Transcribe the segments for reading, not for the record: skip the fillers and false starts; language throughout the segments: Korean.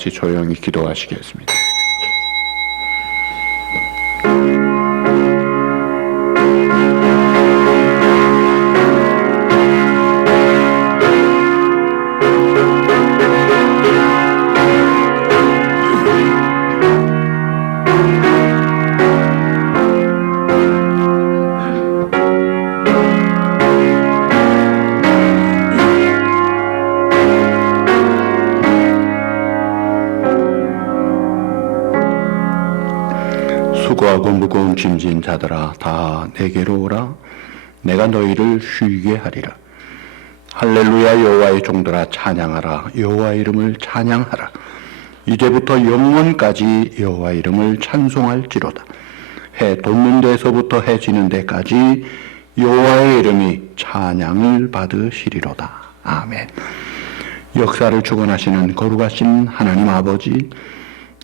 같이 조용히 기도하시겠습니다. 수고하고 무거운 짐진 자들아 다 내게로 오라. 내가 너희를 쉬게 하리라. 할렐루야. 여호와의 종들아 찬양하라. 여호와 이름을 찬양하라. 이제부터 영원까지 여호와 이름을 찬송할지로다. 해 돋는 데서부터 해 지는 데까지 여호와의 이름이 찬양을 받으시리로다. 아멘. 역사를 주관하시는 거룩하신 하나님 아버지,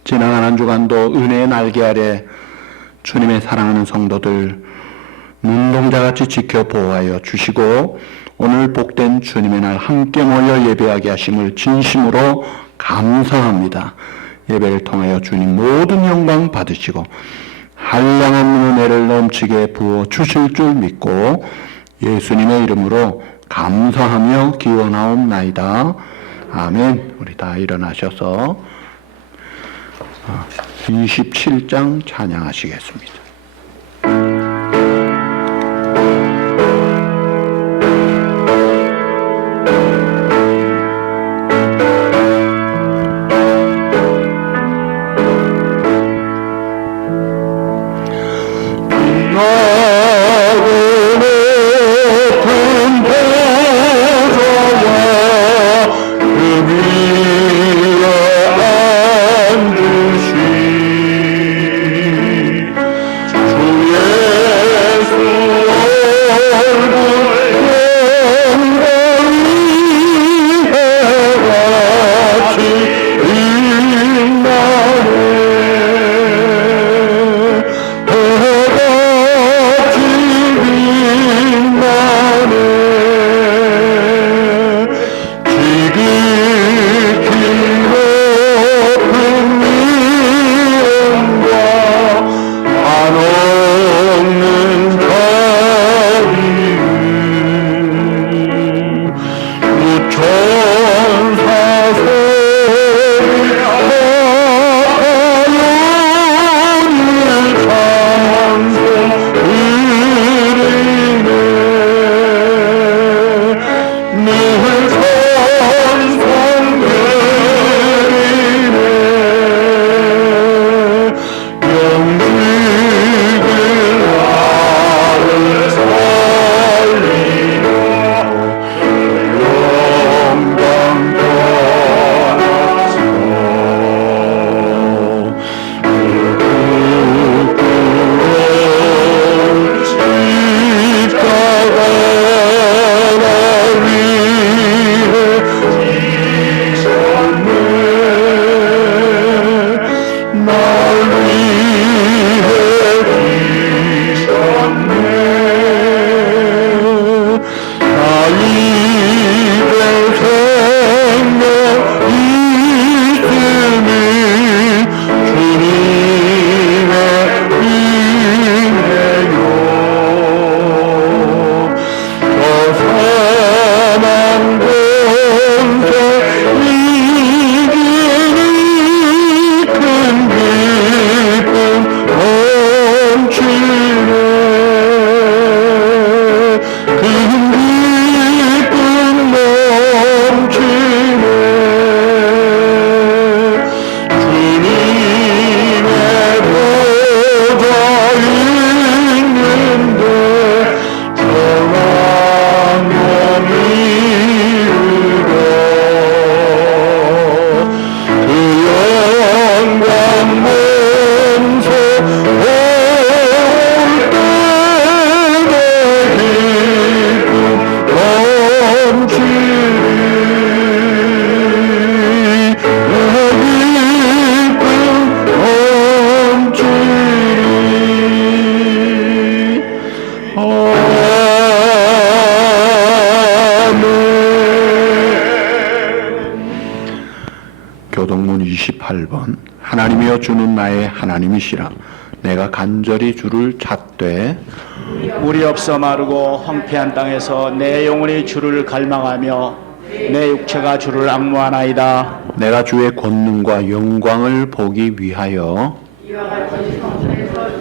지나간 한 주간도 은혜의 날개 아래 주님의 사랑하는 성도들 눈동자같이 지켜 보호하여 주시고 오늘 복된 주님의 날 함께 모여 예배하게 하심을 진심으로 감사합니다. 예배를 통하여 주님 모든 영광 받으시고 한량한 은혜를 넘치게 부어 주실 줄 믿고 예수님의 이름으로 감사하며 기원하옵나이다. 아멘. 우리 다 일어나셔서 27장 찬양하시겠습니다. 교동문 28번. 하나님이여 주는 나의 하나님이시라. 내가 간절히 주를 찾되 물이 없어 마르고 황폐한 땅에서 내 영혼이 주를 갈망하며 내 육체가 주를 앙무하나이다. 내가 주의 권능과 영광을 보기 위하여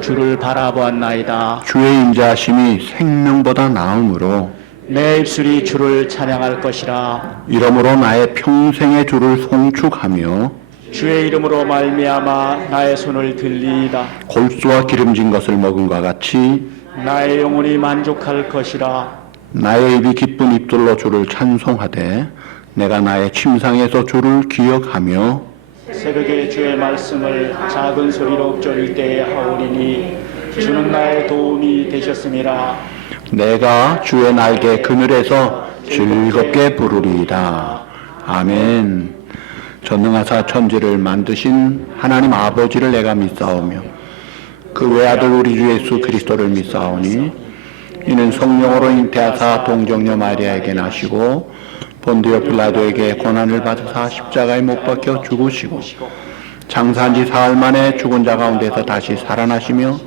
주를 바라보았나이다. 주의 인자하심이 생명보다 나음으로 내 입술이 주를 찬양할 것이라. 이러므로 나의 평생의 주를 송축하며 주의 이름으로 말미암아 나의 손을 들리이다. 골수와 기름진 것을 먹은 것 같이 나의 영혼이 만족할 것이라. 나의 입이 기쁜 입술로 주를 찬송하되 내가 나의 침상에서 주를 기억하며 새벽에 주의 말씀을 작은 소리로 쫄릴 때에 하오리니 주는 나의 도움이 되셨음이라. 내가 주의 날개 그늘에서 즐겁게 부르리이다. 아멘. 전능하사 천지를 만드신 하나님 아버지를 내가 믿사오며 그 외아들 우리 주 예수 그리스도를 믿사오니 이는 성령으로 잉태하사 동정녀 마리아에게 나시고 본디오 빌라도에게 고난을 받으사 십자가에 못 박혀 죽으시고 장사한 지 사흘 만에 죽은 자 가운데서 다시 살아나시며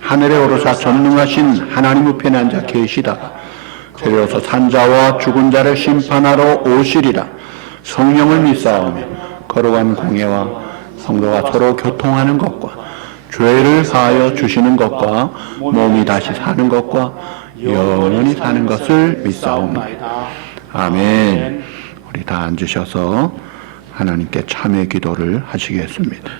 하늘에 오르사 전능하신 하나님 우편에 앉아 계시다가 새로서 산자와 죽은 자를 심판하러 오시리라. 성령을 믿사오며 거룩한 공예와 성도가 서로 교통하는 것과 죄를 사하여 주시는 것과 몸이 다시 사는 것과 영원히 사는 것을 믿사옵나이다. 아멘. 우리 다 앉으셔서 하나님께 참회 기도를 하시겠습니다.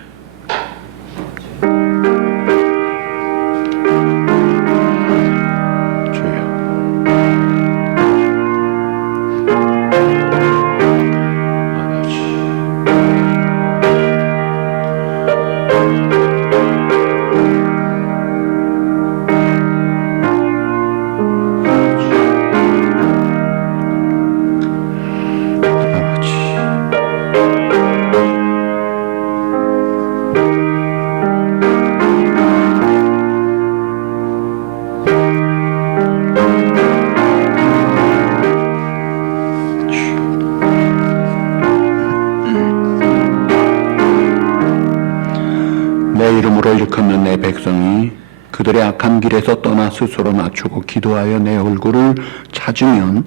내 이름으로 일컫는 내 백성이 그들의 악한 길에서 떠나 스스로 낮추고 기도하여 내 얼굴을 찾으면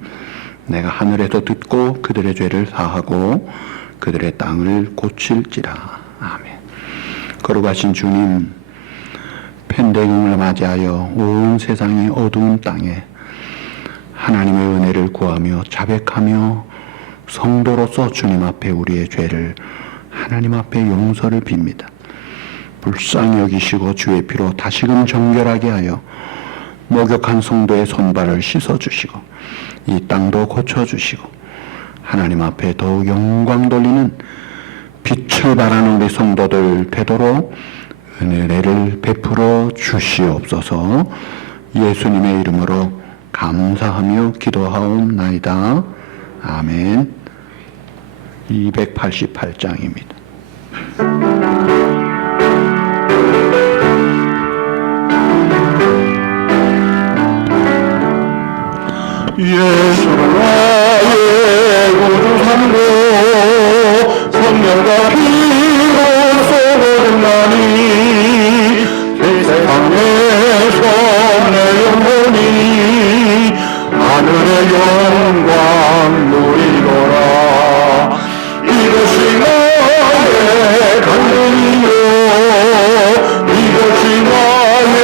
내가 하늘에서 듣고 그들의 죄를 사하고 그들의 땅을 고칠지라. 아멘. 거룩하신 주님, 팬데믹을 맞이하여 온 세상이 어두운 땅에 하나님의 은혜를 구하며 자백하며 성도로서 주님 앞에 우리의 죄를 하나님 앞에 용서를 빕니다. 불쌍히 여기시고 주의 피로 다시금 정결하게 하여 목욕한 성도의 손발을 씻어주시고 이 땅도 고쳐주시고 하나님 앞에 더욱 영광 돌리는 빛을 발하는 우리 성도들 되도록 은혜를 베풀어 주시옵소서. 예수님의 이름으로 감사하며 기도하옵나이다. 아멘. 288장입니다. 예수는 나의 구주삼고 성령과 피로 쏘고든다니 세상에서 내 영혼이 하늘의 영광 누리노라. 이것이 나의 간증이요 이것이 나의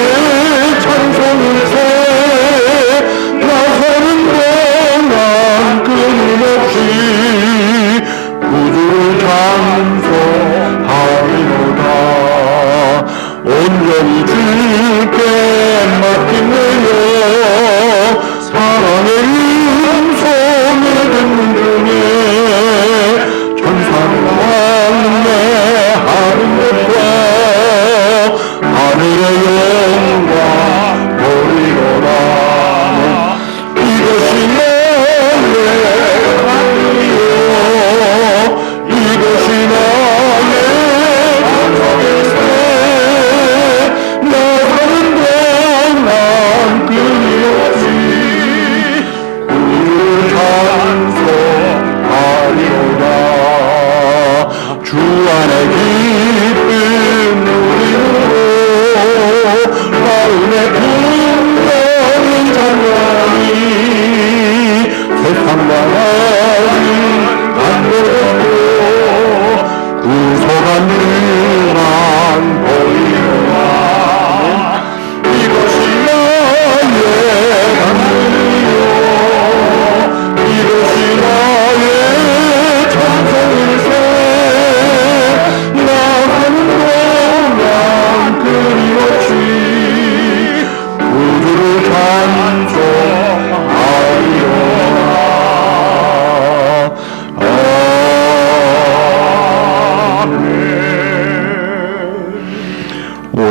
찬송일세. 끊임없이 구주를 찬송하리라.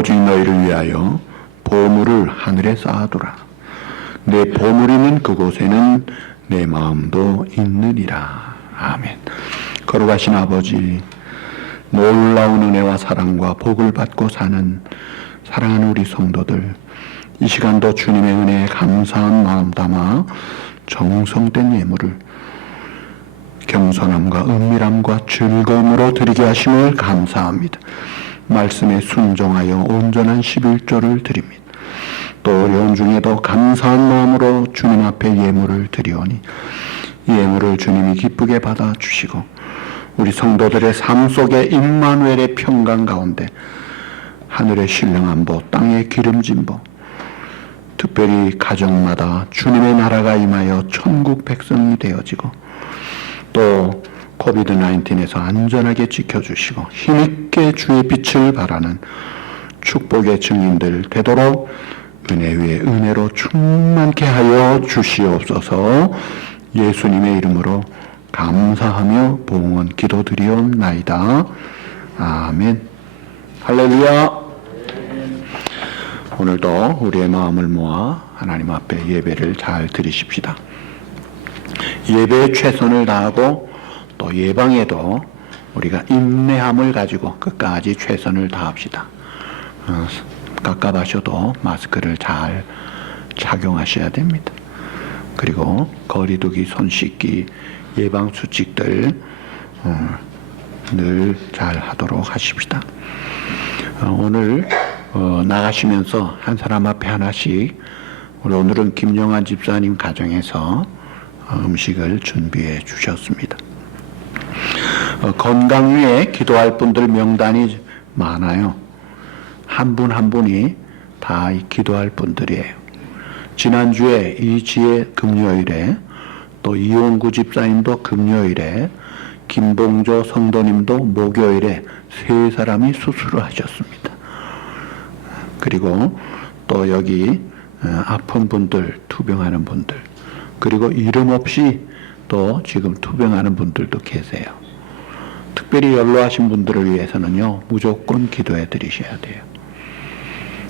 오직 너희를 위하여 보물을 하늘에 쌓아두라. 내 보물이 있는 그곳에는 내 마음도 있느니라. 아멘. 거룩하신 아버지, 놀라운 은혜와 사랑과 복을 받고 사는 사랑하는 우리 성도들, 이 시간도 주님의 은혜에 감사한 마음 담아 정성된 예물을 겸손함과 은밀함과 즐거움으로 드리게 하심을 감사합니다. 말씀에 순종하여 온전한 11조를 드립니다. 또 어려운 중에도 감사한 마음으로 주님 앞에 예물을 드리오니 이 예물을 주님이 기쁘게 받아주시고 우리 성도들의 삶 속에 임마누엘의 평강 가운데 하늘의 신령한 복, 땅의 기름진 복, 특별히 가정마다 주님의 나라가 임하여 천국 백성이 되어지고 또 코비드-19에서 안전하게 지켜주시고 힘있게 주의 빛을 발하는 축복의 증인들 되도록 은혜 위에 은혜로 충만케 하여 주시옵소서. 예수님의 이름으로 감사하며 봉헌 기도드리옵나이다. 아멘. 할렐루야. 오늘도 우리의 마음을 모아 하나님 앞에 예배를 잘 드리십시다. 예배에 최선을 다하고 또 예방에도 우리가 인내함을 가지고 끝까지 최선을 다합시다. 깝깝하셔도 마스크를 잘 착용하셔야 됩니다. 그리고 거리두기, 손 씻기, 예방 수칙들 늘 잘 하도록 하십시다. 오늘 나가시면서 한 사람 앞에 하나씩 오늘은 김영환 집사님 가정에서 음식을 준비해 주셨습니다. 건강 위에 기도할 분들 명단이 많아요. 한 분 한 분이 다 기도할 분들이에요. 지난주에 이지혜 금요일에 또 이용구 집사님도 금요일에 김봉조 성도님도 목요일에 세 사람이 수술을 하셨습니다. 그리고 또 여기 아픈 분들, 투병하는 분들, 그리고 이름 없이 또 지금 투병하는 분들도 계세요. 특별히 연로하신 분들을 위해서는요, 무조건 기도해 드리셔야 돼요.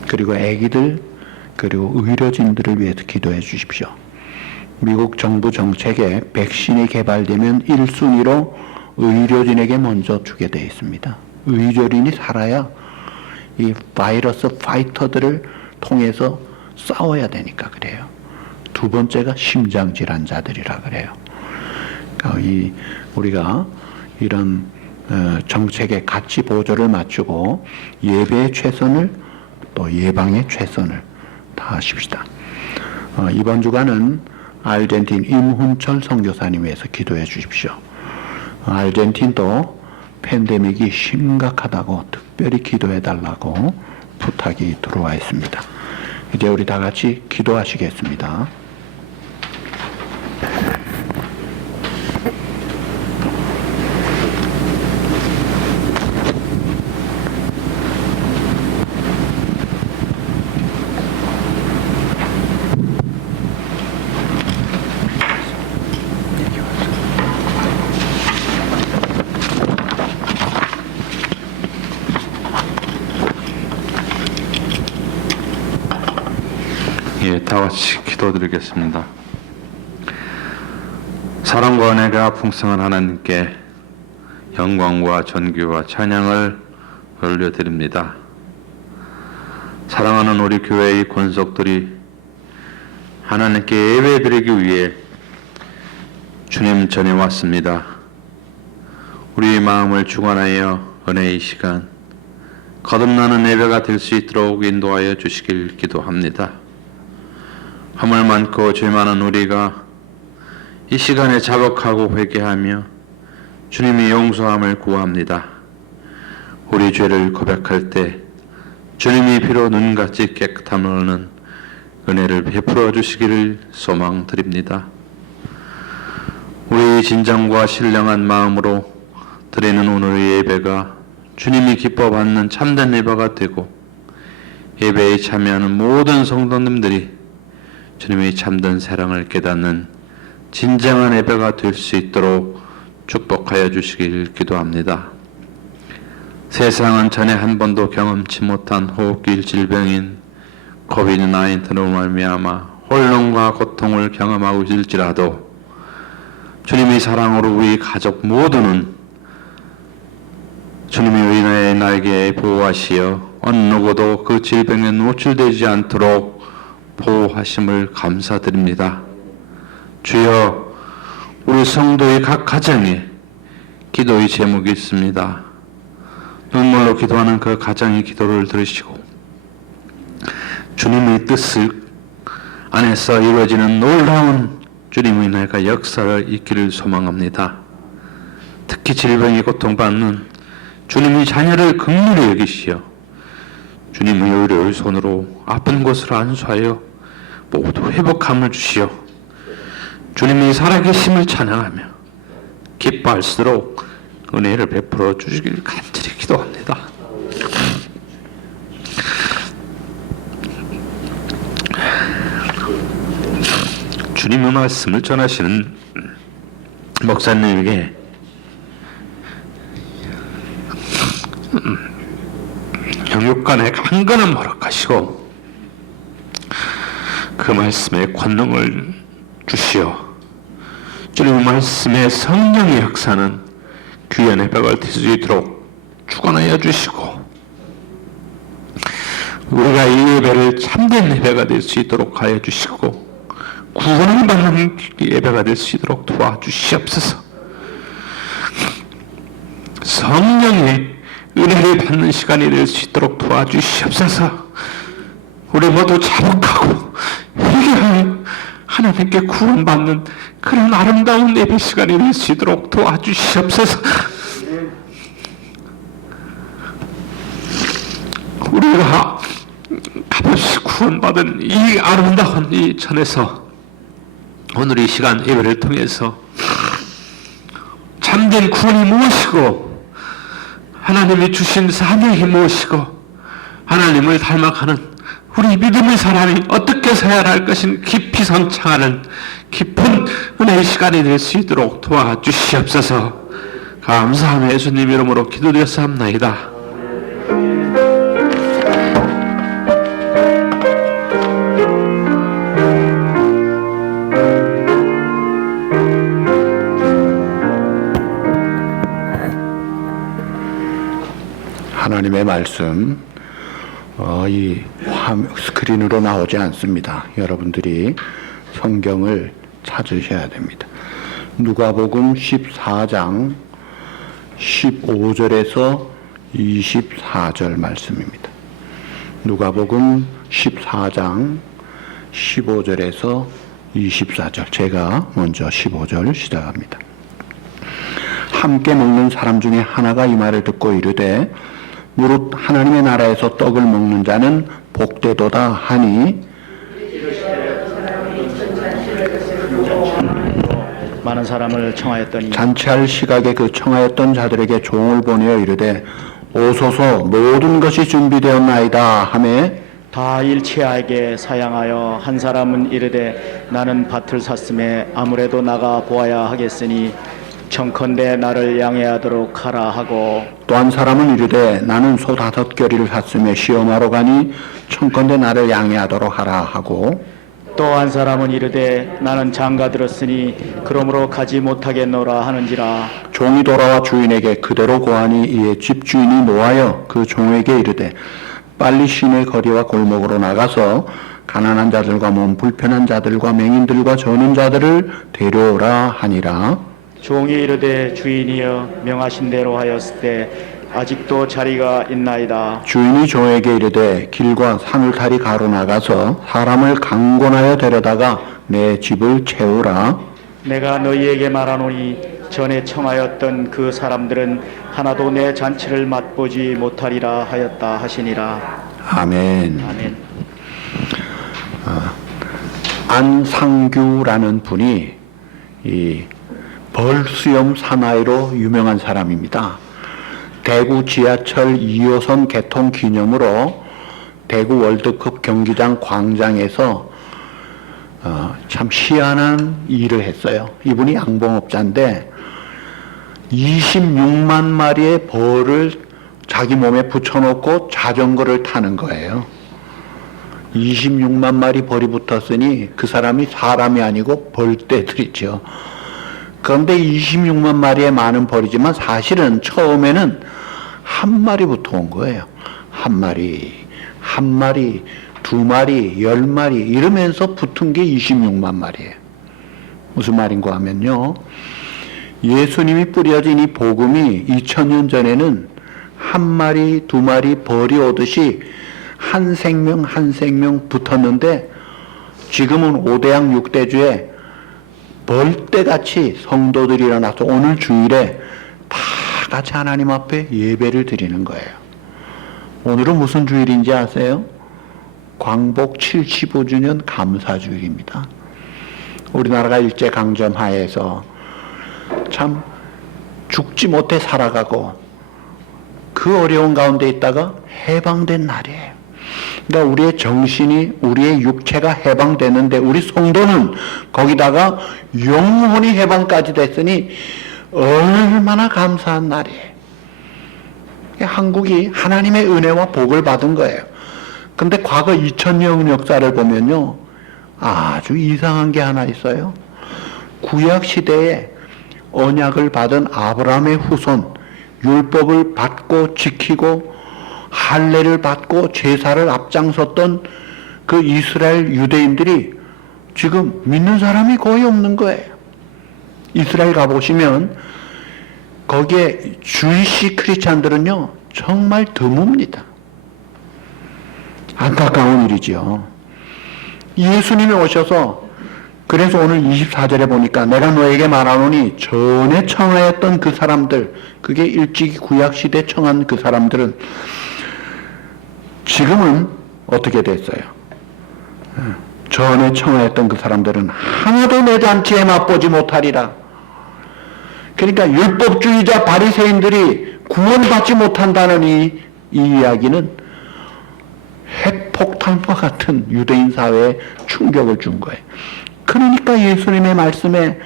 그리고 아기들, 그리고 의료진들을 위해서 기도해 주십시오. 미국 정부 정책에 백신이 개발되면 1순위로 의료진에게 먼저 주게 되어 있습니다. 의료진이 살아야 이 바이러스 파이터들을 통해서 싸워야 되니까 그래요. 두 번째가 심장질환자들이라 그래요. 그러니까 우리가 이런 정책에 같이 보조를 맞추고 예배의 최선을 또 예방의 최선을 다하십시다. 이번 주간은 아르헨틴 임훈철 선교사님 위해서 기도해 주십시오. 아르헨틴도 팬데믹이 심각하다고 특별히 기도해 달라고 부탁이 들어와 있습니다. 이제 우리 다 같이 기도하시겠습니다. 다 같이 기도드리겠습니다. 사랑과 은혜가 풍성한 하나님께 영광과 존귀와 찬양을 올려드립니다. 사랑하는 우리 교회의 권속들이 하나님께 예배드리기 위해 주님 전에 왔습니다. 우리의 마음을 주관하여 은혜의 시간, 거듭나는 예배가 될 수 있도록 인도하여 주시길 기도합니다. 허물 많고 죄 많은 우리가 이 시간에 자복하고 회개하며 주님의 용서함을 구합니다. 우리 죄를 고백할 때 주님이 피로 눈같이 깨끗함을 은혜를 베풀어 주시기를 소망드립니다. 우리의 진정과 신령한 마음으로 드리는 오늘의 예배가 주님이 기뻐 받는 참된 예배가 되고 예배에 참여하는 모든 성도님들이 주님의 참된 사랑을 깨닫는 진정한 예배가 될 수 있도록 축복하여 주시길 기도합니다. 세상은 전에 한 번도 경험치 못한 호흡기 질병인 코비드-19로 말미암아 혼란과 고통을 경험하고 있을지라도 주님의 사랑으로 우리 가족 모두는 주님의 은혜의 날개에 보호하시어 어느 누구도 그 질병에 노출되지 않도록 보호하심을 감사드립니다. 주여, 우리 성도의 각 가정에 기도의 제목이 있습니다. 눈물로 기도하는 그 가정의 기도를 들으시고 주님의 뜻을 안에서 이루어지는 놀라운 주님의 나라가 역사를 있기를 소망합니다. 특히 질병에 고통받는 주님의 자녀를 긍휼히 여기시어 주님의 의료의 손으로 아픈 곳을 안수하여 모두 회복함을 주시어 주님의 살아계심을 찬양하며 기뻐할수록 은혜를 베풀어 주시길 간절히 기도합니다. 주님의 말씀을 전하시는 목사님에게 영육간에 강건한 허락하시고 그 말씀에 권능을 주시어 주님의 말씀에 성령의 역사는 귀한 예배가 될 수 있도록 축원하여 주시고 우리가 이 예배를 참된 예배가 될 수 있도록 하여 주시고 구원을 받는 예배가 될 수 있도록 도와주시옵소서. 성령의 은혜를 받는 시간이 될 수 있도록 도와주시옵소서. 우리 모두 자복하고 회개하여 하나님께 구원받는 그런 아름다운 예배 시간이 될 수 있도록 도와주시옵소서. 우리가 값없이 구원받은 이 아름다운 이 전에서 오늘 이 시간 예배를 통해서 참된 구원이 무엇이고 하나님이 주신 사명이 무엇이고 하나님을 닮아가는 우리 믿음의 사람이 어떻게 살아야 할 것인 깊이 성찰하는 깊은 은혜의 시간이 될 수 있도록 도와주시옵소서. 감사하며 예수님 이름으로 기도드렸사옵나이다. 하나님의 말씀 이 스크린으로 나오지 않습니다. 여러분들이 성경을 찾으셔야 됩니다. 누가복음 14장 15절에서 24절 말씀입니다. 누가복음 14장 15절에서 24절. 제가 먼저 15절 시작합니다. 함께 먹는 사람 중에 하나가 이 말을 듣고 이르되 무릇 하나님의 나라에서 떡을 먹는 자는 복되도다 하니 많은 사람을 청하였더니 잔치할 시각에 그 청하였던 자들에게 종을 보내어 이르되 오소서 모든 것이 준비되었나이다 하매 다 일체하게 사양하여 한 사람은 이르되 나는 밭을 샀음에 아무래도 나가 보아야 하겠으니 청컨대 나를 양해하도록 하라 하고 또 한 사람은 이르되 나는 소 5겨리를 샀음에 시험하러 가니 청컨대 나를 양해하도록 하라 하고 또 한 사람은 이르되 나는 장가 들었으니 그러므로 가지 못하겠노라 하는지라. 종이 돌아와 주인에게 그대로 고하니 이에 집 주인이 노하여 그 종에게 이르되 빨리 시내 거리와 골목으로 나가서 가난한 자들과 몸 불편한 자들과 맹인들과 저는 자들을 데려오라 하니라. 종이 이르되 주인이여 명하신 대로 하였을 때 아직도 자리가 있나이다. 주인이 종에게 이르되 길과 산울타리 가로 나가서 사람을 강권하여 데려다가 내 집을 채우라. 내가 너희에게 말하노니 전에 청하였던 그 사람들은 하나도 내 잔치를 맛보지 못하리라 하였다 하시니라. 아멘. 아멘. 안상규라는 분이 이 벌수염 사나이로 유명한 사람입니다. 대구 지하철 2호선 개통 기념으로 대구 월드컵 경기장 광장에서 참 희한한 일을 했어요. 이분이 양봉업자인데 26만 마리의 벌을 자기 몸에 붙여놓고 자전거를 타는 거예요. 26만 마리 벌이 붙었으니 그 사람이 사람이 아니고 벌떼들이죠. 그런데 26만 마리의 많은 벌이지만 사실은 처음에는 한 마리부터 온 거예요. 한 마리, 한 마리, 두 마리, 10마리 이러면서 붙은 게 26만 마리예요. 무슨 말인가 하면요. 예수님이 뿌려진 이 복음이 2000년 전에는 한 마리, 두 마리 벌이 오듯이 한 생명 한 생명 붙었는데 지금은 5대양 6대주에 벌떼같이 성도들이 일어나서 오늘 주일에 다 같이 하나님 앞에 예배를 드리는 거예요. 오늘은 무슨 주일인지 아세요? 광복 75주년 감사주일입니다. 우리나라가 일제강점 하에서 참 죽지 못해 살아가고 그 어려운 가운데 있다가 해방된 날이에요. 그러니까 우리의 정신이, 우리의 육체가 해방되는데 우리 성도는 거기다가 영혼이 해방까지 됐으니 얼마나 감사한 날이에요. 한국이 하나님의 은혜와 복을 받은 거예요. 근데 과거 2000년 역사를 보면요, 아주 이상한 게 하나 있어요. 구약 시대에 언약을 받은 아브라함의 후손, 율법을 받고 지키고 할례를 받고 제사를 앞장섰던 그 이스라엘 유대인들이 지금 믿는 사람이 거의 없는 거예요. 이스라엘 가보시면 거기에 주이시 크리스찬들은요 정말 드뭅니다. 안타까운 일이죠. 예수님이 오셔서, 그래서 오늘 24절에 보니까 내가 너에게 말하노니 전에 청하였던 그 사람들, 그게 일찍이 구약시대 청한 그 사람들은 지금은 어떻게 됐어요? 전에 청하였던 그 사람들은 하나도 내 잔치에 맛보지 못하리라. 그러니까 율법주의자 바리새인들이 구원받지 못한다는 이 이야기는 핵폭탄과 같은 유대인 사회에 충격을 준 거예요. 그러니까 예수님의 말씀에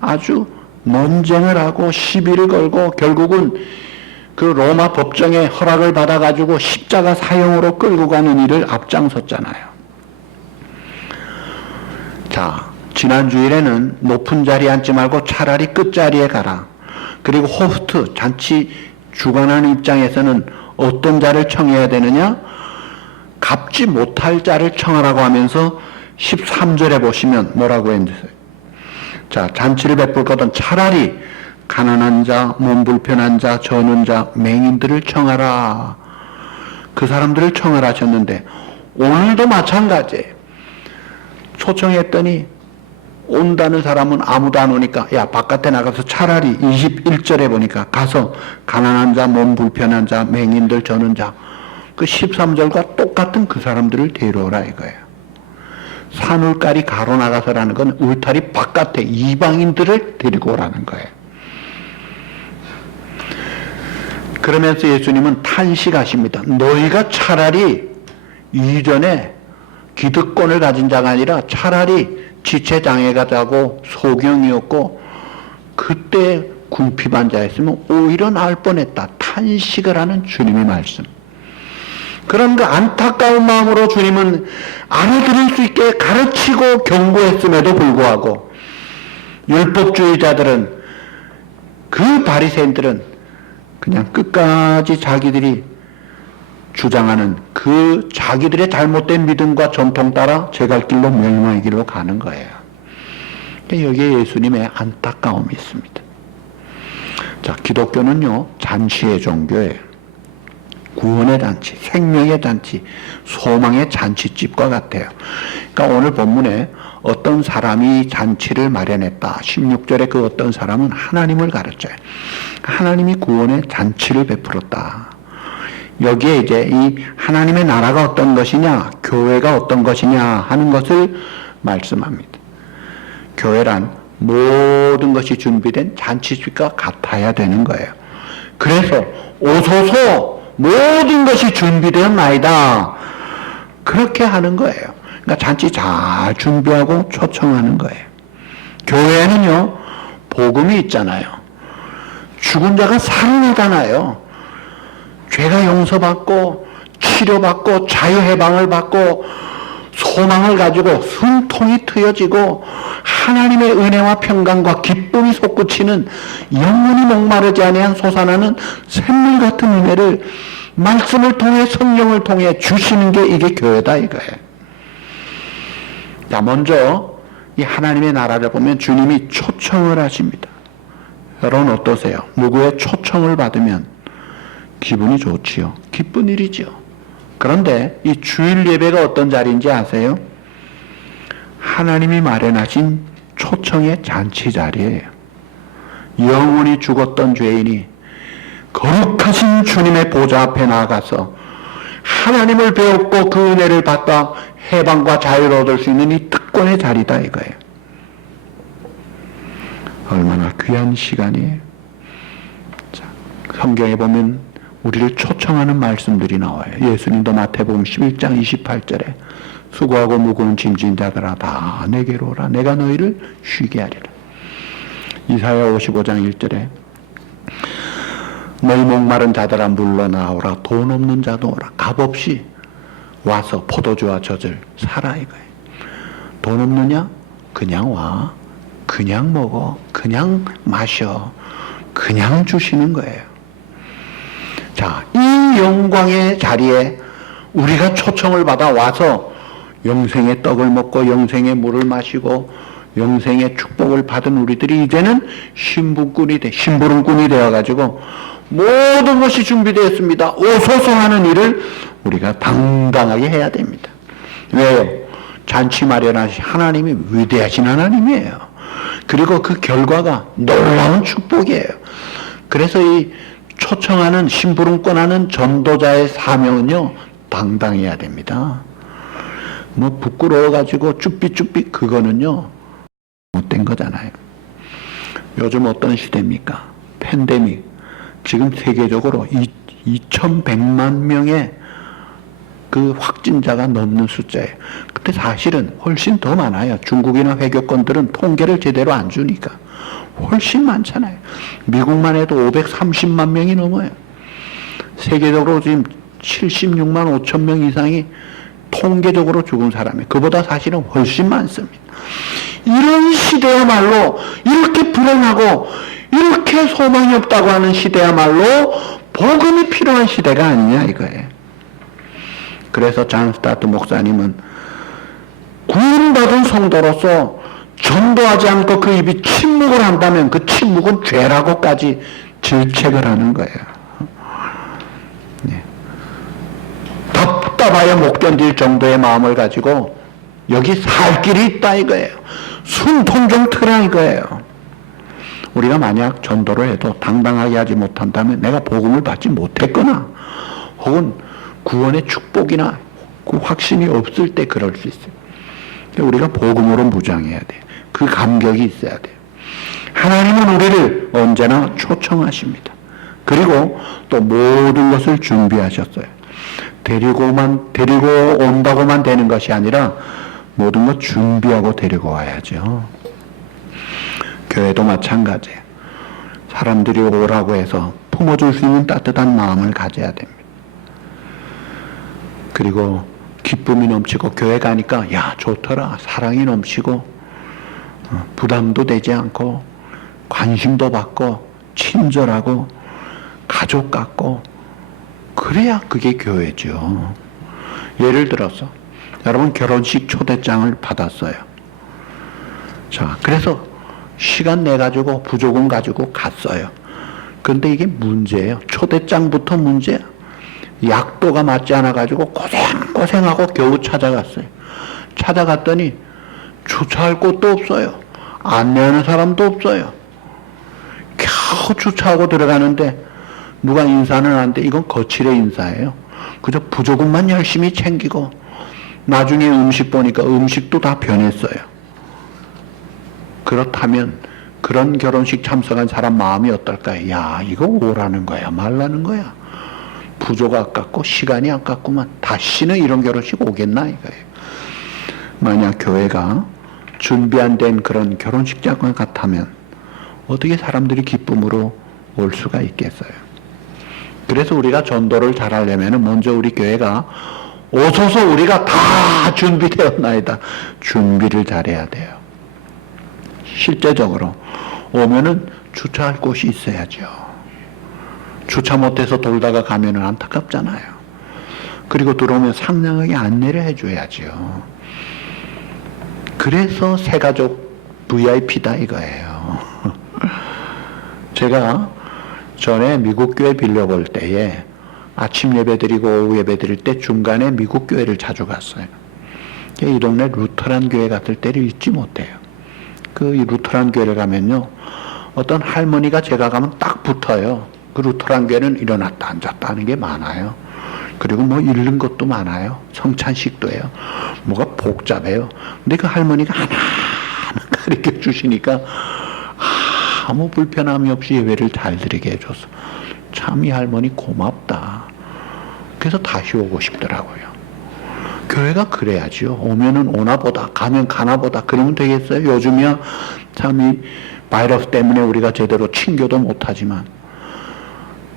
아주 논쟁을 하고 시비를 걸고 결국은 그 로마 법정에 허락을 받아가지고 십자가 사형으로 끌고 가는 일을 앞장섰잖아요. 자, 지난 주일에는 높은 자리에 앉지 말고 차라리 끝자리에 가라. 그리고 호스트, 잔치 주관하는 입장에서는 어떤 자를 청해야 되느냐? 갚지 못할 자를 청하라고 하면서 13절에 보시면 뭐라고 했는지, 자, 잔치를 베풀 거든 차라리 가난한 자, 몸 불편한 자, 저는 자, 맹인들을 청하라. 그 사람들을 청하라 하셨는데 오늘도 마찬가지예요. 초청했더니 온다는 사람은 아무도 안 오니까 야, 바깥에 나가서 차라리 21절에 보니까 가서 가난한 자, 몸 불편한 자, 맹인들, 저는 자, 그 13절과 똑같은 그 사람들을 데려오라 이거예요. 산울가리 가로나가서라는 건 울타리 바깥에 이방인들을 데리고 오라는 거예요. 그러면서 예수님은 탄식하십니다. 너희가 차라리 이전에 기득권을 가진 자가 아니라 차라리 지체장애가 자고 소경이었고 그때 궁핍한 자였으면 오히려 나을 뻔했다. 탄식을 하는 주님의 말씀. 그런 그 안타까운 마음으로 주님은 알아들을 수 있게 가르치고 경고했음에도 불구하고 율법주의자들은, 그 바리새인들은 그냥 끝까지 자기들이 주장하는 그 자기들의 잘못된 믿음과 전통 따라 제 갈 길로 멸망의 길로 가는 거예요. 여기에 예수님의 안타까움이 있습니다. 자, 기독교는요 잔치의 종교예요. 구원의 잔치, 생명의 잔치, 소망의 잔치집과 같아요. 그러니까 오늘 본문에 어떤 사람이 잔치를 마련했다. 16절에 그 어떤 사람은 하나님을 가르쳐요. 하나님이 구원의 잔치를 베풀었다. 여기에 이제 이 하나님의 나라가 어떤 것이냐, 교회가 어떤 것이냐 하는 것을 말씀합니다. 교회란 모든 것이 준비된 잔치집과 같아야 되는 거예요. 그래서 오소서 모든 것이 준비되었나이다. 그렇게 하는 거예요. 그러니까 잔치 잘 준비하고 초청하는 거예요. 교회에는요 복음이 있잖아요. 죽은 자가 살아나잖아요. 죄가 용서받고 치료받고 자유해방을 받고 소망을 가지고 숨통이 트여지고 하나님의 은혜와 평강과 기쁨이 솟구치는 영원히 목마르지 아니한 솟아나는 샘물 같은 은혜를 말씀을 통해 성령을 통해 주시는 게 이게 교회다 이거예요. 자, 먼저 이 하나님의 나라를 보면 주님이 초청을 하십니다. 여러분 어떠세요? 누구의 초청을 받으면 기분이 좋지요. 기쁜 일이지요. 그런데 이 주일 예배가 어떤 자리인지 아세요? 하나님이 마련하신 초청의 잔치 자리예요. 영원히 죽었던 죄인이 거룩하신 주님의 보좌 앞에 나아가서 하나님을 배웠고 그 은혜를 받다 해방과 자유를 얻을 수 있는 이 특권의 자리다 이거예요. 얼마나 귀한 시간이에요. 자, 성경에 보면 우리를 초청하는 말씀들이 나와요. 예수님도 마태복음 11장 28절에 수고하고 무거운 짐진 자들아 다 내게로 오라 내가 너희를 쉬게 하리라. 이사야 55장 1절에 너희 목마른 자들아 물러나오라 돈 없는 자도 오라 값없이 와서 포도주와 젖을 사라 이거예요. 돈 없느냐? 그냥 와 그냥 먹어 그냥 마셔 그냥 주시는 거예요. 자, 이 영광의 자리에 우리가 초청을 받아 와서 영생의 떡을 먹고 영생의 물을 마시고 영생의 축복을 받은 우리들이 이제는 심부름꾼이 되어가지고 모든 것이 준비되었습니다. 오소서 하는 일을 우리가 당당하게 해야 됩니다. 왜요? 잔치 마련하신 하나님이 위대하신 하나님이에요. 그리고 그 결과가 놀라운 축복이에요. 그래서 이 초청하는 심부름꾼하는 전도자의 사명은요 당당해야 됩니다. 뭐 부끄러워가지고 쭈삐쭈삐 그거는요 못된 거잖아요. 요즘 어떤 시대입니까? 팬데믹 지금 세계적으로 2,100만 명의 그 확진자가 넘는 숫자예요. 근데 사실은 훨씬 더 많아요. 중국이나 회교권들은 통계를 제대로 안 주니까 훨씬 많잖아요. 미국만 해도 530만 명이 넘어요. 세계적으로 지금 76만 5천 명 이상이 통계적으로 죽은 사람이 그보다 사실은 훨씬 많습니다. 이런 시대야말로 이렇게 불행하고 이렇게 소망이 없다고 하는 시대야말로 복음이 필요한 시대가 아니냐 이거예요. 그래서 잔 스타트 목사님은 구원받은 성도로서 전도하지 않고 그 입이 침묵을 한다면 그 침묵은 죄라고까지 질책을 하는 거예요. 네. 답답하여 못 견딜 정도의 마음을 가지고 여기 살 길이 있다 이거예요. 숨통 좀 트라 이거예요. 우리가 만약 전도를 해도 당당하게 하지 못한다면 내가 복음을 받지 못했거나 혹은 구원의 축복이나 그 확신이 없을 때 그럴 수 있어요. 우리가 복음으로 무장해야 돼요. 그 감격이 있어야 돼요. 하나님은 우리를 언제나 초청하십니다. 그리고 또 모든 것을 준비하셨어요. 데리고 온다고만 되는 것이 아니라 모든 것 준비하고 데리고 와야죠. 교회도 마찬가지예요. 사람들이 오라고 해서 품어줄 수 있는 따뜻한 마음을 가져야 됩니다. 그리고 기쁨이 넘치고 교회 가니까 야 좋더라 사랑이 넘치고 부담도 되지 않고 관심도 받고 친절하고 가족 같고 그래야 그게 교회죠. 예를 들어서 여러분 결혼식 초대장을 받았어요. 자 그래서 시간 내가지고 부조금 가지고 갔어요. 그런데 이게 문제예요. 초대장부터 문제야. 약도가 맞지 않아가지고 고생하고 겨우 찾아갔어요. 찾아갔더니 주차할 곳도 없어요. 안내하는 사람도 없어요. 겨우 주차하고 들어가는데 누가 인사는 하는데 이건 거칠의 인사예요. 그저 부조금만 열심히 챙기고 나중에 음식 보니까 음식도 다 변했어요. 그렇다면 그런 결혼식 참석한 사람 마음이 어떨까요? 야 이거 오라는 거야 말라는 거야. 부조가 아깝고 시간이 아깝구만. 다시는 이런 결혼식 오겠나 이거예요. 만약 교회가 준비 안 된 그런 결혼식장 같다면 어떻게 사람들이 기쁨으로 올 수가 있겠어요? 그래서 우리가 전도를 잘하려면 먼저 우리 교회가 오소서 우리가 다 준비되었나이다. 준비를 잘해야 돼요. 실제적으로 오면은 주차할 곳이 있어야죠. 주차 못해서 돌다가 가면은 안타깝잖아요. 그리고 들어오면 상냥하게 안내를 해줘야죠. 그래서 새가족 VIP다 이거예요. 제가 전에 미국 교회 빌려볼 때에 아침 예배 드리고 오후 예배 드릴 때 중간에 미국 교회를 자주 갔어요. 이 동네 루터란 교회 갔을 때를 잊지 못해요. 이 루터란 교회를 가면요, 어떤 할머니가 제가 가면 딱 붙어요. 그 루터란 교회는 일어났다 앉았다 하는 게 많아요. 그리고 뭐 읽는 것도 많아요. 성찬식도 해요. 뭐가 복잡해요. 근데 그 할머니가 하나하나 가르쳐 주시니까 아무 불편함이 없이 예배를 잘 드리게 해줘서 참 이 할머니 고맙다. 그래서 다시 오고 싶더라고요. 교회가 그래야지요. 오면은 오나보다 가면 가나보다 그러면 되겠어요. 요즘이야 참 이 바이러스 때문에 우리가 제대로 친교도 못하지만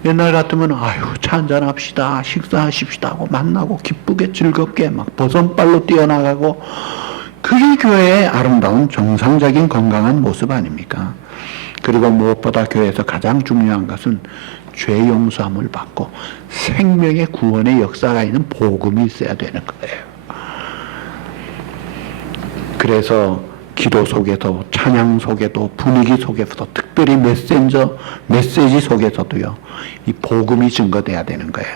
옛날 같으면 아유 차 한잔 합시다 식사하십시다 하고 만나고 기쁘게 즐겁게 막 버선발로 뛰어나가고 그게 교회의 아름다운 정상적인 건강한 모습 아닙니까? 그리고 무엇보다 교회에서 가장 중요한 것은 죄 용서함을 받고 생명의 구원의 역사가 있는 복음이 있어야 되는 거예요. 그래서 기도 속에도 찬양 속에도 분위기 속에서도 특별히 메시지 속에서도요, 이 복음이 증거돼야 되는 거예요.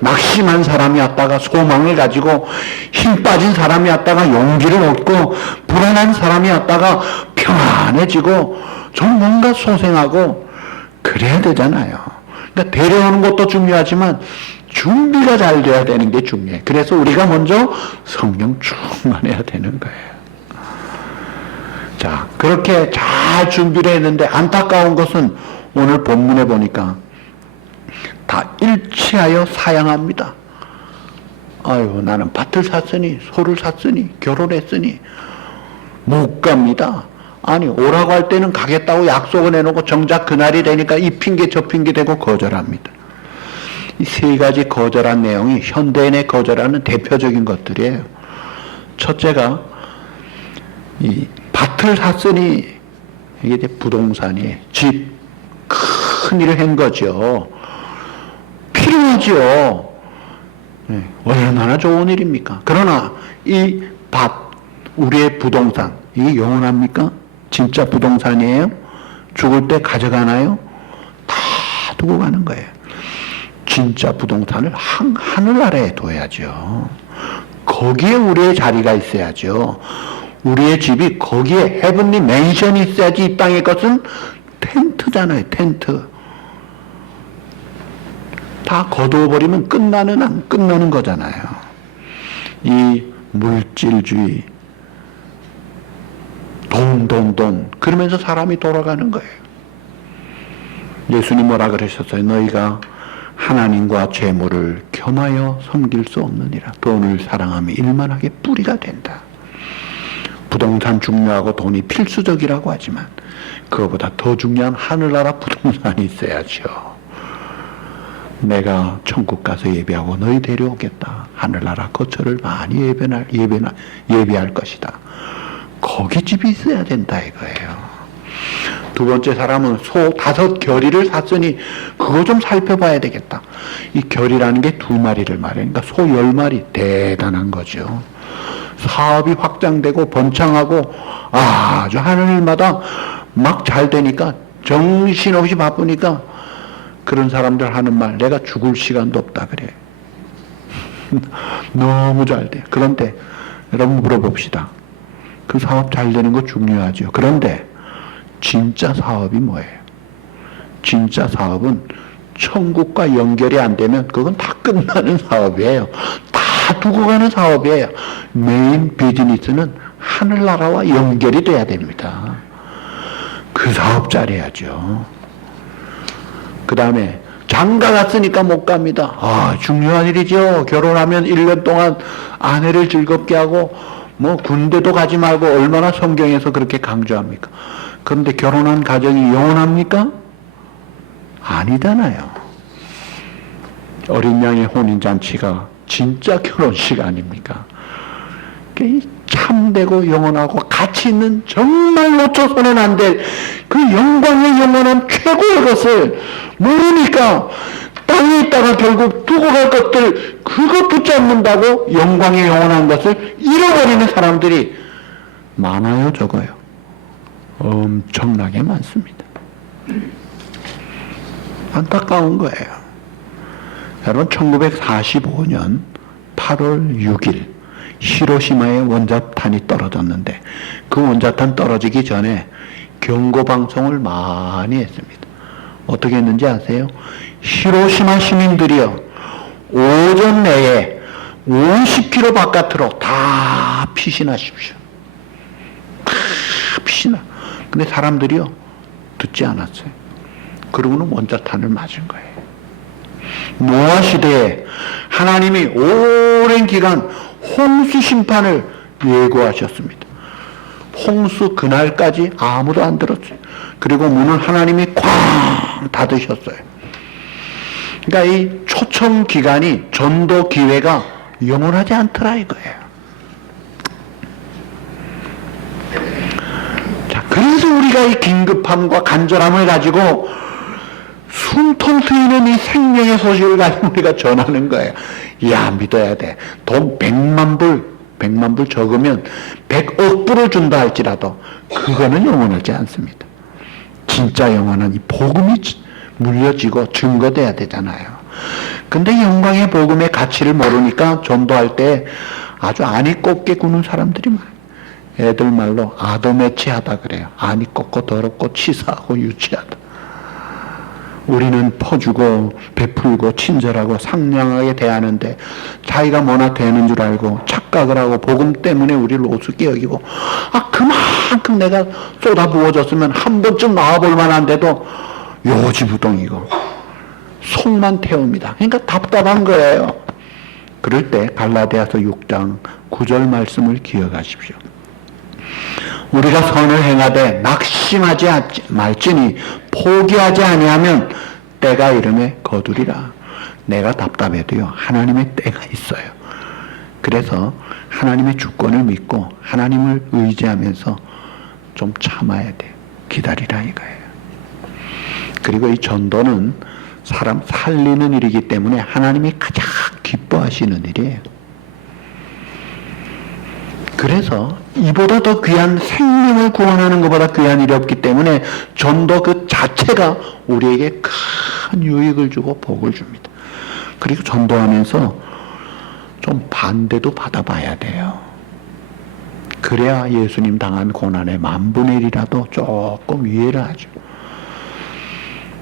낙심한 사람이 왔다가 소망을 가지고 힘 빠진 사람이 왔다가 용기를 얻고 불안한 사람이 왔다가 평안해지고 좀 뭔가 소생하고 그래야 되잖아요. 그러니까 데려오는 것도 중요하지만 준비가 잘 돼야 되는 게 중요해요. 그래서 우리가 먼저 성령 충만해야 되는 거예요. 자, 그렇게 잘 준비를 했는데 안타까운 것은 오늘 본문에 보니까 다 일치하여 사양합니다. 아유, 나는 밭을 샀으니, 소를 샀으니, 결혼했으니 못 갑니다. 아니, 오라고 할 때는 가겠다고 약속을 해놓고 정작 그날이 되니까 이 핑계 저 핑계 대고 거절합니다. 이 세 가지 거절한 내용이 현대인의 거절하는 대표적인 것들이에요. 첫째가 이 밭을 샀으니 이게 이제 부동산이 집 큰 일을 한 거죠. 필요하죠. 네, 얼마나 좋은 일입니까? 그러나 이 밭, 우리의 부동산 이게 영원합니까? 진짜 부동산이에요? 죽을 때 가져가나요? 다 두고 가는 거예요. 진짜 부동산을 하늘나라에 둬야죠. 거기에 우리의 자리가 있어야죠. 우리의 집이 거기에 헤븐리 맨션이 있어야지. 이 땅의 것은 텐트잖아요. 텐트. 다 거두어버리면 안 끝나는 거잖아요. 이 물질주의, 돈 그러면서 사람이 돌아가는 거예요. 예수님 뭐라 그러셨어요? 너희가 하나님과 재물을 겸하여 섬길 수 없느니라. 돈을 사랑하면 일만하게 뿌리가 된다. 부동산 중요하고 돈이 필수적이라고 하지만 그거보다 더 중요한 하늘나라 부동산이 있어야죠. 내가 천국 가서 예배하고 너희 데려오겠다. 하늘나라 거처를 많이 예배할 것이다. 거기 집이 있어야 된다 이거예요. 두 번째 사람은 소 5결의를 샀으니 그거 좀 살펴봐야 되겠다. 이 결의라는 게 2마리를 말해요. 그러니까 소 10마리 대단한 거죠. 사업이 확장되고 번창하고 아주 하는 일마다 막 잘 되니까 정신없이 바쁘니까 그런 사람들 하는 말, 내가 죽을 시간도 없다 그래. 너무 잘 돼. 그런데 여러분 물어봅시다. 그 사업 잘 되는 거 중요하죠. 그런데 진짜 사업이 뭐예요? 진짜 사업은 천국과 연결이 안 되면 그건 다 끝나는 사업이에요. 다 두고 가는 사업이에요. 메인 비즈니스는 하늘나라와 연결이 돼야 됩니다. 그 사업 잘해야죠. 그 다음에 장가 갔으니까 못 갑니다. 아, 중요한 일이죠. 결혼하면 1년 동안 아내를 즐겁게 하고 뭐 군대도 가지 말고 얼마나 성경에서 그렇게 강조합니까? 그런데 결혼한 가정이 영원합니까? 아니잖아요. 어린 양의 혼인잔치가 진짜 결혼식 아닙니까? 참되고 영원하고 가치 있는 정말 놓쳐서는 안 될 그 영광의 영원한 최고의 것을 모르니까 땅에 있다가 결국 두고 갈 것들 그거 붙잡는다고 영광의 영원한 것을 잃어버리는 사람들이 많아요, 적어요? 엄청나게 많습니다. 안타까운 거예요. 여러분, 1945년 8월 6일 히로시마에 원자탄이 떨어졌는데 그 원자탄 떨어지기 전에 경고방송을 많이 했습니다. 어떻게 했는지 아세요? 히로시마 시민들이요, 오전 내에 50km 바깥으로 다 피신하십시오. 다 피신하. 근데 사람들이요, 듣지 않았어요. 그러고는 원자탄을 맞은 거예요. 노아 시대에 하나님이 오랜 기간 홍수 심판을 예고하셨습니다. 홍수 그날까지 아무도 안 들었어요. 그리고 문을 하나님이 쾅 닫으셨어요. 그러니까 이 초청 기간이, 전도 기회가 영원하지 않더라 이거예요. 자, 그래서 우리가 이 긴급함과 간절함을 가지고 숨통 트이는 이 생명의 소식을 가지고 우리가 전하는 거예요. 야, 믿어야 돼. 돈 100만 불 적으면 100억 불을 준다 할지라도 그거는 영원하지 않습니다. 진짜 영원한 이 복음이 물려지고 증거돼야 되잖아요. 근데 영광의 복음의 가치를 모르니까 전도할 때 아주 안이 꼽게 구는 사람들이 많아요. 애들 말로 아도매치하다 그래요. 안이 꼽고 더럽고 치사하고 유치하다. 우리는 퍼주고 베풀고 친절하고 상냥하게 대하는데 자기가 뭐나 되는 줄 알고 착각을 하고 복음 때문에 우리를 우습게 여기고, 그만큼 내가 쏟아 부어졌으면 한 번쯤 나와볼 만한데도 요지부동이고 속만 태웁니다. 그러니까 답답한 거예요. 그럴 때 갈라디아서 6장 9절 말씀을 기억하십시오. 우리가 선을 행하되 낙심하지 말지니 포기하지 아니하면 때가 이름에 거두리라. 내가 답답해도요, 하나님의 때가 있어요. 그래서 하나님의 주권을 믿고 하나님을 의지하면서 좀 참아야 돼요. 기다리라 이거예요. 그리고 이 전도는 사람 살리는 일이기 때문에 하나님이 가장 기뻐하시는 일이에요. 그래서 이보다 더 귀한 생명을 구원하는 것보다 귀한 일이 없기 때문에 전도 그 자체가 우리에게 큰 유익을 주고 복을 줍니다. 그리고 전도하면서 좀 반대도 받아봐야 돼요. 그래야 예수님 당한 고난의 10,000분의 1이라도 조금 이해를 하죠.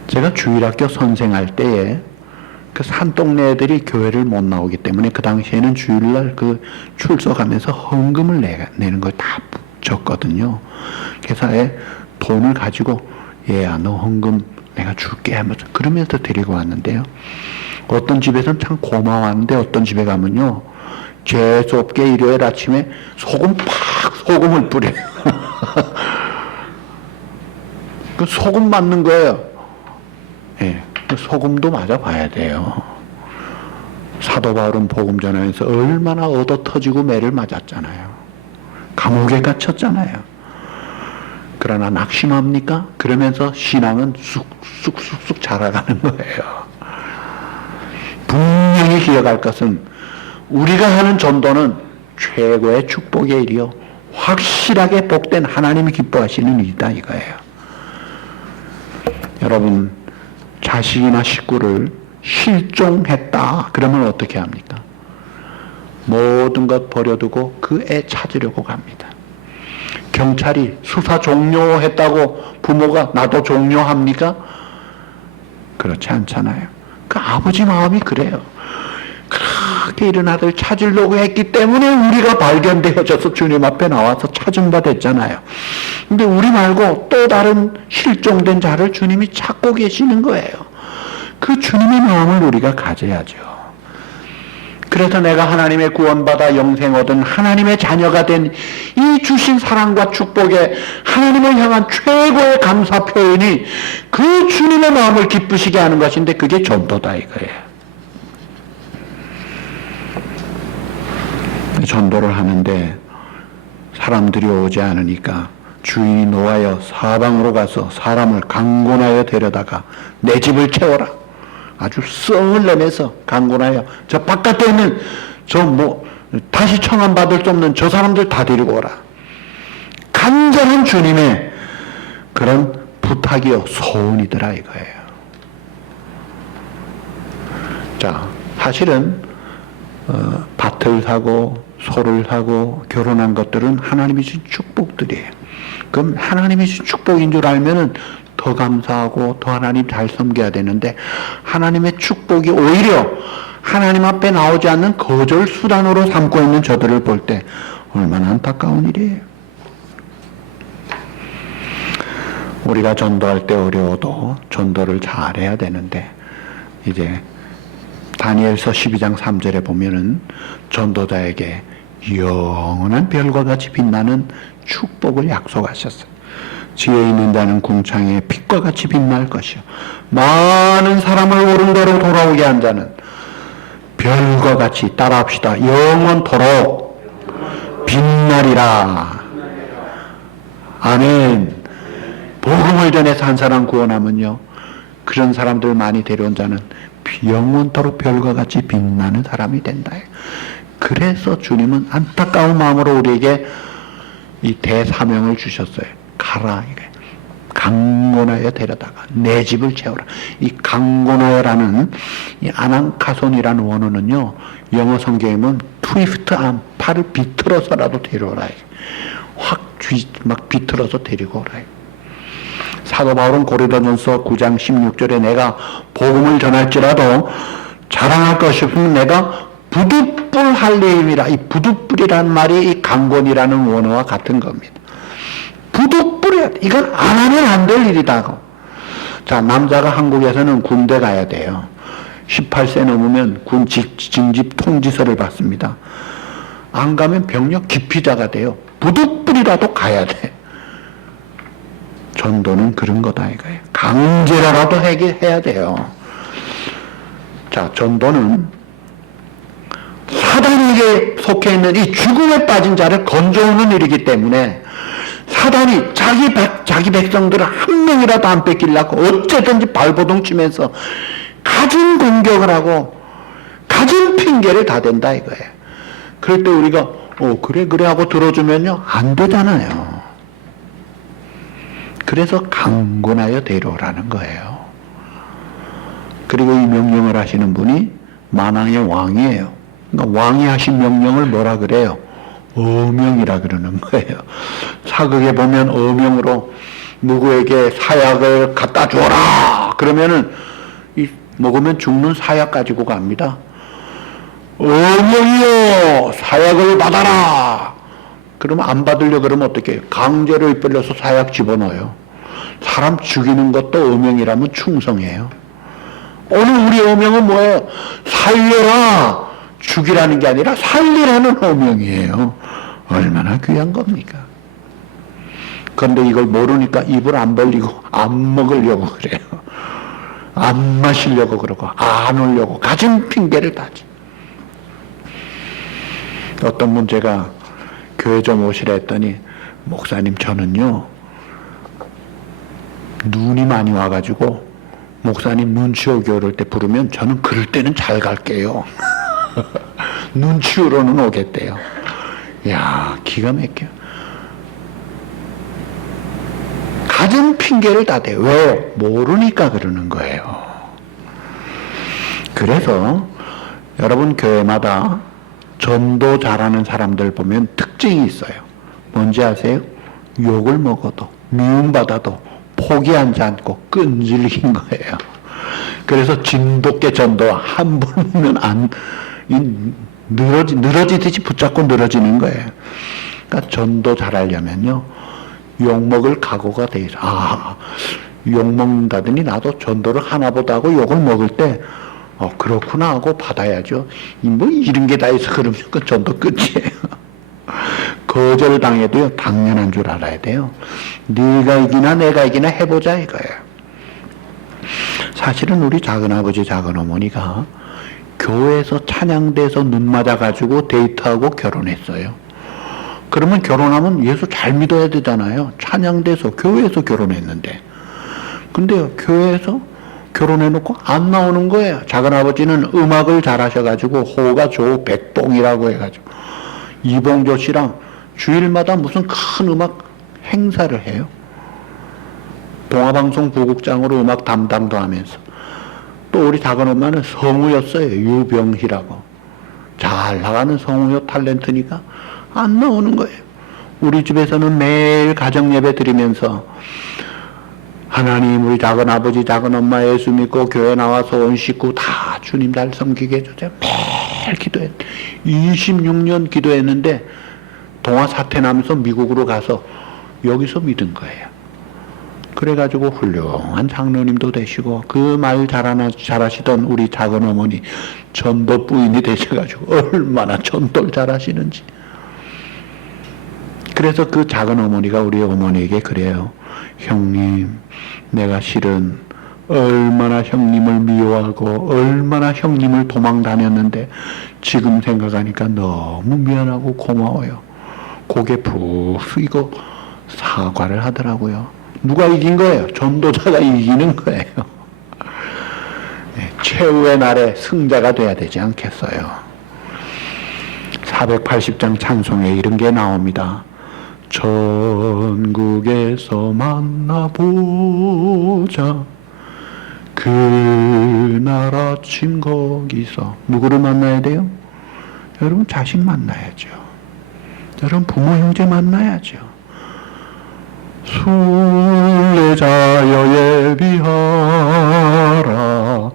제가 주일학교 선생할 때에 그 산동네 애들이 교회를 못 나오기 때문에 그 당시에는 주일날 그 출석하면서 헌금을 내는 걸 다 줬거든요. 그래서 돈을 가지고 얘야 너 헌금 내가 줄게 하면서 그러면서 데리고 왔는데요. 어떤 집에서는 참 고마웠는데 어떤 집에 가면요, 재수없게 일요일 아침에 소금을 뿌려요. 그 소금 맞는 거예요. 예. 소금도 맞아봐야 돼요. 사도 바울은 복음 전하면서 얼마나 얻어 터지고 매를 맞았잖아요. 감옥에 갇혔잖아요. 그러나 낙심합니까? 그러면서 신앙은 쑥쑥쑥 자라가는 거예요. 분명히 기억할 것은 우리가 하는 전도는 최고의 축복의 일이요, 확실하게 복된 하나님이 기뻐하시는 일이다 이거예요. 여러분, 자식이나 식구를 실종했다 그러면 어떻게 합니까? 모든 것 버려두고 그 애 찾으려고 갑니다. 경찰이 수사 종료했다고 부모가 나도 종료합니까? 그렇지 않잖아요. 그 아버지 마음이 그래요. 그렇게 이른 아들 찾으려고 했기 때문에 우리가 발견되어져서 주님 앞에 나와서 찾은 바 됐잖아요. 근데 우리 말고 또 다른 실종된 자를 주님이 찾고 계시는 거예요. 그 주님의 마음을 우리가 가져야죠. 그래서 내가 하나님의 구원받아 영생 얻은 하나님의 자녀가 된 이 주신 사랑과 축복에 하나님을 향한 최고의 감사 표현이 그 주님의 마음을 기쁘시게 하는 것인데 그게 전도다 이거예요. 전도를 하는데 사람들이 오지 않으니까 주인이 노하여 사방으로 가서 사람을 강권하여 데려다가 내 집을 채워라. 아주 썽을 내면서 강권하여 저 바깥에 있는 다시 청함받을 수 없는 저 사람들 다 데리고 오라. 간절한 주님의 그런 부탁이요 소원이더라 이거예요. 자, 사실은 밭을 사고 소를 사고 결혼한 것들은 하나님이 주신 축복들이에요. 그럼 하나님이 주신 축복인 줄 알면은 더 감사하고 더 하나님 잘 섬겨야 되는데 하나님의 축복이 오히려 하나님 앞에 나오지 않는 거절 수단으로 삼고 있는 저들을 볼 때 얼마나 안타까운 일이에요. 우리가 전도할 때 어려워도 전도를 잘해야 되는데 이제 다니엘서 12장 3절에 보면은 전도자에게 영원한 별과 같이 빛나는 축복을 약속하셨어요. 지혜 있는 자는 궁창에 빛과 같이 빛날 것이요 많은 사람을 옳은 대로 돌아오게 한 자는 별과 같이 따라합시다. 영원토록 빛나리라. 아멘. 복음을 전해서 한 사람 구원하면요 그런 사람들 많이 데려온 자는 영원토록 별과 같이 빛나는 사람이 된다. 그래서 주님은 안타까운 마음으로 우리에게 이 대사명을 주셨어요. 가라. 강권하여 데려다가 내 집을 채워라. 이 강권하여라는 이 아난카손이라는 원어는요 영어 성경에는 트위스트 암, 팔을 비틀어서라도 데려오라. 막 비틀어서 데리고 오라. 사도 바울은 고린도전서 9장 16절에 내가 복음을 전할지라도 자랑할 것이 없으면 내가 부득불 할례임이라. 이 부득불이라는 말이 이 강권이라는 원어와 같은 겁니다. 부득불이야. 이건 안 하면 안 될 일이다. 자, 남자가 한국에서는 군대 가야 돼요. 18세 넘으면 군 징집 통지서를 받습니다. 안 가면 병력 기피자가 돼요. 부득불이라도 가야 돼. 전도는 그런 거다 이거예요. 강제라도 해야 돼요. 자, 전도는 사단에게 속해 있는 이 죽음에 빠진 자를 건져오는 일이기 때문에 사단이 자기 백성들을 한 명이라도 안 뺏기려고 어쨌든지 발버둥 치면서 갖은 공격을 하고 갖은 핑계를 다 댄다 이거예요. 그럴 때 우리가 그래 하고 들어주면요 안 되잖아요. 그래서 강권하여 데려오라는 거예요. 그리고 이 명령을 하시는 분이 만왕의 왕이에요. 그러니까 왕이 하신 명령을 뭐라 그래요? 어명이라 그러는 거예요. 사극에 보면 어명으로 누구에게 사약을 갖다 줘라 그러면은 먹으면 죽는 사약 가지고 갑니다. 어명이요 사약을 받아라. 그러면 안 받으려 그러면 어떻게 해요? 강제로 이끌려서 사약 집어넣어요. 사람 죽이는 것도 어명이라면 충성이에요. 오늘 우리 어명은 뭐예요? 살려라. 죽이라는 게 아니라 살리라는 어명이에요. 얼마나 귀한 겁니까? 그런데 이걸 모르니까 입을 안 벌리고 안 먹으려고 그래요. 안 마시려고 그러고 안 오려고 가진 핑계를 다지. 어떤 분 제가 교회 좀 오시라 했더니 목사님 저는요 눈이 많이 와가지고 목사님 눈치 오게 오를 때 부르면 저는 그럴 때는 잘 갈게요. 눈치우러는 오겠대요. 야 기가 막혀. 가진 핑계를 다 대. 왜? 모르니까 그러는 거예요. 그래서 여러분 교회마다 전도 잘하는 사람들 보면 특징이 있어요. 뭔지 아세요? 욕을 먹어도 미움받아도 포기하지 않고 끈질긴 거예요. 그래서 진돗개 전도 한 번 보면 늘어지듯이 붙잡고 늘어지는 거예요. 그러니까 전도 잘하려면요 욕먹을 각오가 돼 있어. 욕먹는다더니 나도 전도를 하나보다 하고 욕을 먹을 때 그렇구나 하고 받아야죠. 뭐 이런 게 다 있어 그러면 그 전도 끝이에요. 거절당해도요 당연한 줄 알아야 돼요. 네가 이기나 내가 이기나 해보자 이거예요. 사실은 우리 작은아버지 작은어머니가 교회에서 찬양대에서 눈 맞아가지고 데이트하고 결혼했어요. 그러면 결혼하면 예수 잘 믿어야 되잖아요. 찬양대에서 교회에서 결혼했는데. 근데 교회에서 결혼해놓고 안 나오는 거예요. 작은아버지는 음악을 잘하셔가지고 호가 조백봉이라고 해가지고 이봉조 씨랑 주일마다 무슨 큰 음악 행사를 해요. 동아방송 부국장으로 음악 담당도 하면서. 또 우리 작은엄마는 성우였어요. 유병희라고. 잘 나가는 성우요 탤런트니까 안 나오는 거예요. 우리 집에서는 매일 가정예배 드리면서 하나님 우리 작은아버지 작은엄마 예수 믿고 교회 나와서 온 식구 다 주님 잘 섬기게 해주세요. 매일 기도했 26년 기도했는데 동아 사태 나면서 미국으로 가서 여기서 믿은 거예요. 그래가지고 훌륭한 장로님도 되시고 그 말 잘하시던 우리 작은어머니 전도 부인이 되셔가지고 얼마나 전도를 잘하시는지. 그래서 그 작은어머니가 우리 어머니에게 그래요. 형님, 내가 실은 얼마나 형님을 미워하고 얼마나 형님을 도망 다녔는데 지금 생각하니까 너무 미안하고 고마워요. 고개 푹 숙이고 사과를 하더라고요. 누가 이긴 거예요? 전도자가 이기는 거예요. 네, 최후의 날에 승자가 돼야 되지 않겠어요? 480장 찬송에 이런 게 나옵니다. 전국에서 만나보자 그날 아침 거기서. 누구를 만나야 돼요? 여러분 자식 만나야죠. 여러분 부모 형제 만나야죠. 순례자여 예비하라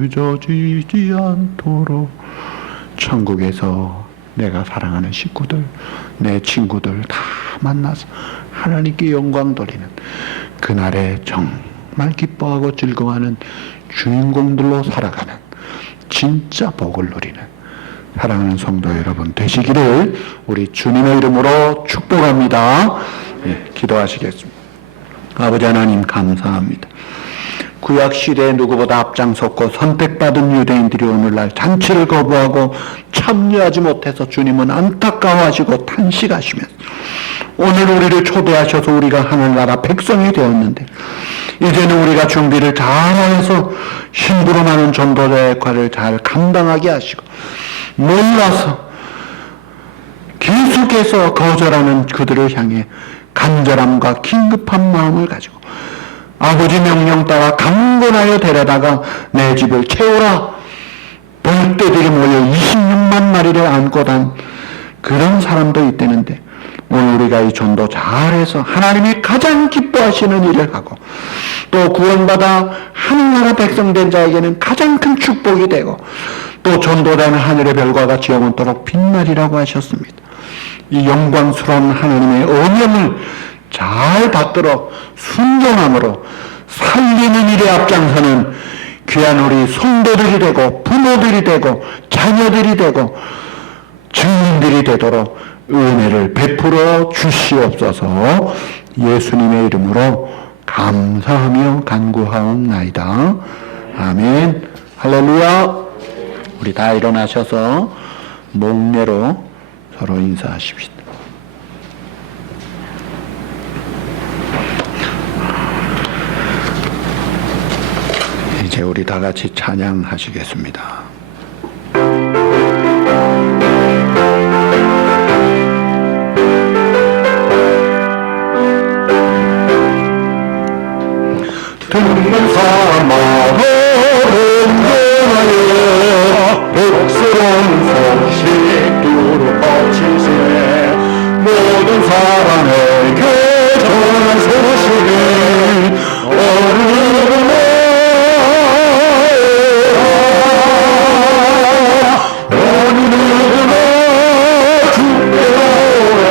늦어지지 않도록. 천국에서 내가 사랑하는 식구들 내 친구들 다 만나서 하나님께 영광 돌리는 그날에 정말 기뻐하고 즐거워하는 주인공들로 살아가는 진짜 복을 누리는 사랑하는 성도 여러분 되시기를 우리 주님의 이름으로 축복합니다. 네, 기도하시겠습니다. 아버지 하나님 감사합니다. 구약시대에 누구보다 앞장섰고 선택받은 유대인들이 오늘날 잔치를 거부하고 참여하지 못해서 주님은 안타까워하시고 탄식하시면서 오늘 우리를 초대하셔서 우리가 하늘나라 백성이 되었는데 이제는 우리가 준비를 잘해서 심부름하는 전도자 역할을 잘 감당하게 하시고 몰라서 계속해서 거절하는 그들을 향해 간절함과 긴급한 마음을 가지고 아버지 명령 따라 강건하여 데려다가 내 집을 채우라. 벌떼들이 모여 26만 마리를 안고 단 그런 사람도 있다는데 오늘 우리가 이 전도 잘해서 하나님이 가장 기뻐하시는 일을 하고 또 구원받아 하늘나라 백성된 자에게는 가장 큰 축복이 되고 또 전도자는 하늘의 별과 같이 영원토록 빛나리라고 하셨습니다. 이 영광스러운 하나님의 언약을 잘 받들어 순종함으로 살리는 일에 앞장서는 귀한 우리 성도들이 되고 부모들이 되고 자녀들이 되고 증인들이 되도록 은혜를 베풀어 주시옵소서. 예수님의 이름으로 감사하며 간구하옵나이다. 아멘. 할렐루야. 우리 다 일어나셔서 목례로 서로 인사하십시다. 이제 우리 다 같이 찬양하시겠습니다. 듣는 사마로 은근하여 복스러운 소식 두루 퍼치세. 모든 사람에게 전한 소식을 어느 누구나 주께 오라.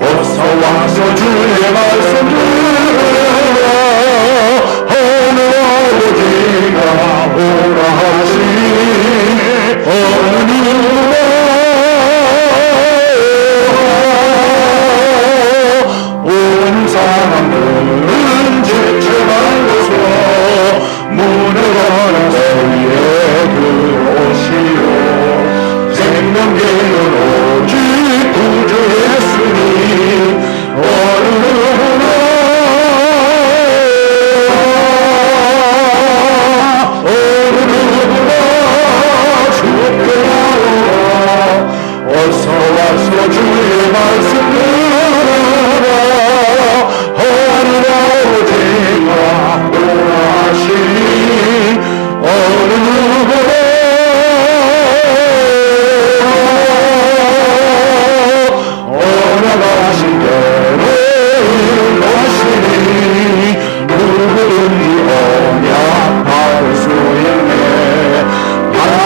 어서 와서 주의 말씀 들으라.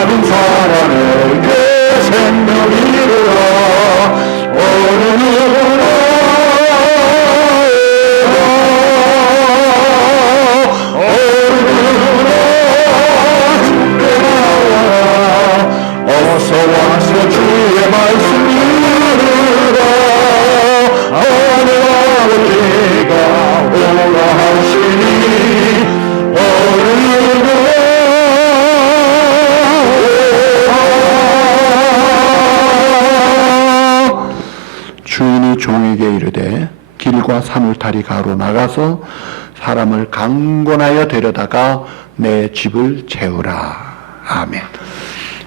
모든 사람을 그 생명 이루어 어느 누구나 어서 와서 주의 말씀 이루라 하늘 아버지가 오라 하시니 주인이 종에게 이르되 길과 산울타리 가로 나가서 사람을 강권하여 데려다가 내 집을 채우라. 아멘.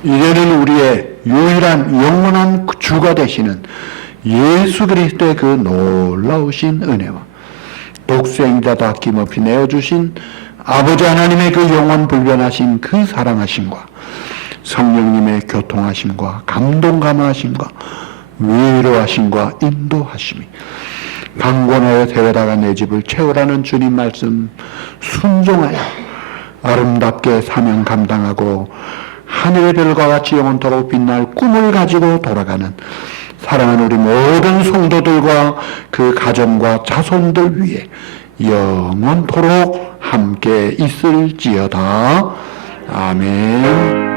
이제는 우리의 유일한 영원한 주가 되시는 예수 그리스도의 그 놀라우신 은혜와 독생자도 아낌없이 내어주신 아버지 하나님의 그 영원 불변하신 그 사랑하심과 성령님의 교통하심과 감동 감화하심과 위로하심과 인도하심이 강권하여 데려다가 내 집을 채우라는 주님 말씀 순종하여 아름답게 사명 감당하고 하늘의 별과 같이 영원토록 빛날 꿈을 가지고 돌아가는 사랑하는 우리 모든 성도들과 그 가정과 자손들 위해 영원토록 함께 있을지어다. 아멘.